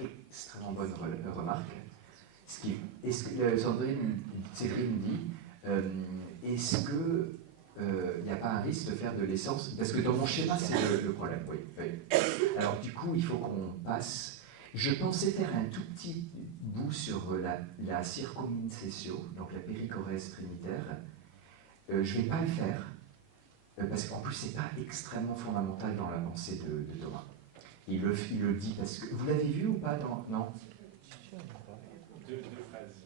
extrêmement bonne remarque. Séverine dit, est-ce que il n'y a pas un risque de faire de l'essence? Parce que dans mon schéma, c'est le problème, oui. Alors du coup, il faut qu'on passe... Je pensais faire un tout petit bout sur la circumcessio, donc la péricorèse trinitaire. Je ne vais pas le faire, parce qu'en plus, ce n'est pas extrêmement fondamental dans la pensée de Thomas. Il le dit parce que... Vous l'avez vu ou pas dans... Non.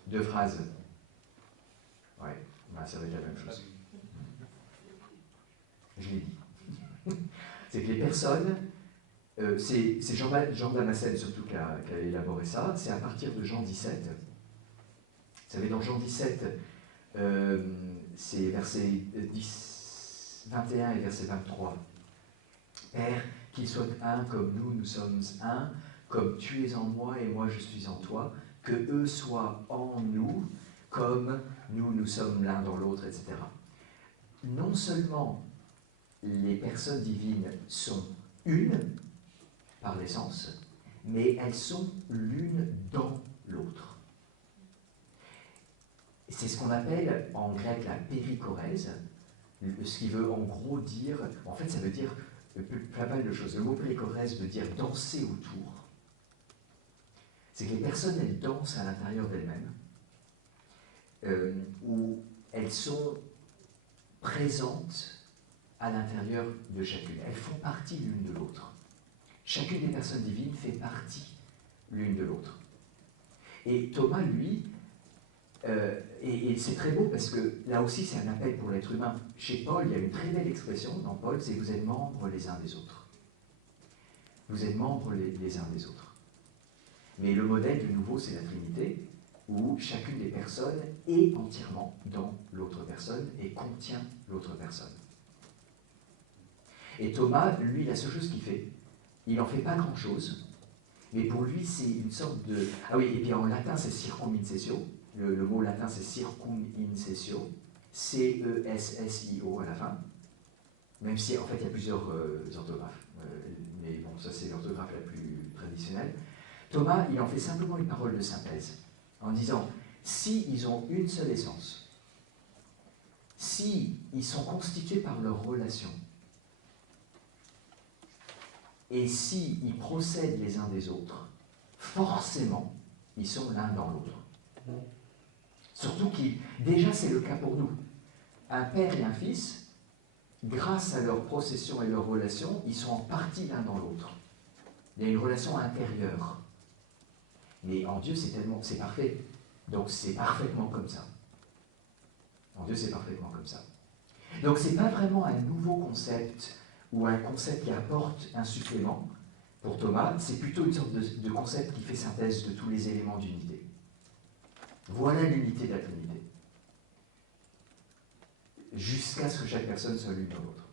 Deux phrases. Ouais, ça va être la même chose. Je l'ai dit. C'est que les personnes, c'est Jean Damascène surtout qui a élaboré ça, c'est à partir de Jean 17. Vous savez, dans Jean 17, c'est verset 21 et verset 23. Père, qu'ils soient un comme nous sommes un, comme tu es en moi et moi je suis en toi, que eux soient en nous, comme nous sommes l'un dans l'autre, etc. Non seulement les personnes divines sont une par l'essence, mais elles sont l'une dans l'autre. C'est ce qu'on appelle en grec la péricorèse, ce qui veut en gros dire, en fait ça veut dire pas mal de choses. Le mot péricorèse veut dire danser autour. C'est que les personnes, elles dansent à l'intérieur d'elles-mêmes, où elles sont présentes à l'intérieur de chacune. Elles font partie l'une de l'autre. Chacune des personnes divines fait partie l'une de l'autre. Et Thomas, lui, et c'est très beau parce que là aussi c'est un appel pour l'être humain. Chez Paul, il y a une très belle expression dans Paul, c'est vous êtes membres les uns des autres. Vous êtes membres les uns des autres. Mais le modèle, de nouveau, c'est la Trinité, où chacune des personnes est entièrement dans l'autre personne et contient l'autre personne. Et Thomas, lui, la seule chose qu'il fait, il n'en fait pas grand-chose, mais pour lui, c'est une sorte de... Ah oui, et puis en latin, c'est circumcessio. Le mot latin, c'est circumcessio. C-E-S-S-I-O à la fin. Même si, en fait, il y a plusieurs orthographes. Mais bon, ça, c'est l'orthographe la plus traditionnelle. Thomas, il en fait simplement une parole de synthèse, en disant, si ils ont une seule essence, si ils sont constitués par leur relation, et si ils procèdent les uns des autres, forcément, ils sont l'un dans l'autre. Surtout déjà c'est le cas pour nous. Un père et un fils, grâce à leur procession et leur relation, ils sont en partie l'un dans l'autre. Il y a une relation intérieure. Mais en Dieu, c'est parfait. Donc c'est parfaitement comme ça. En Dieu, c'est parfaitement comme ça. Donc c'est pas vraiment un nouveau concept ou un concept qui apporte un supplément pour Thomas, c'est plutôt une sorte de concept qui fait synthèse de tous les éléments d'unité. Voilà l'unité de la Trinité. Jusqu'à ce que chaque personne soit l'une dans l'autre.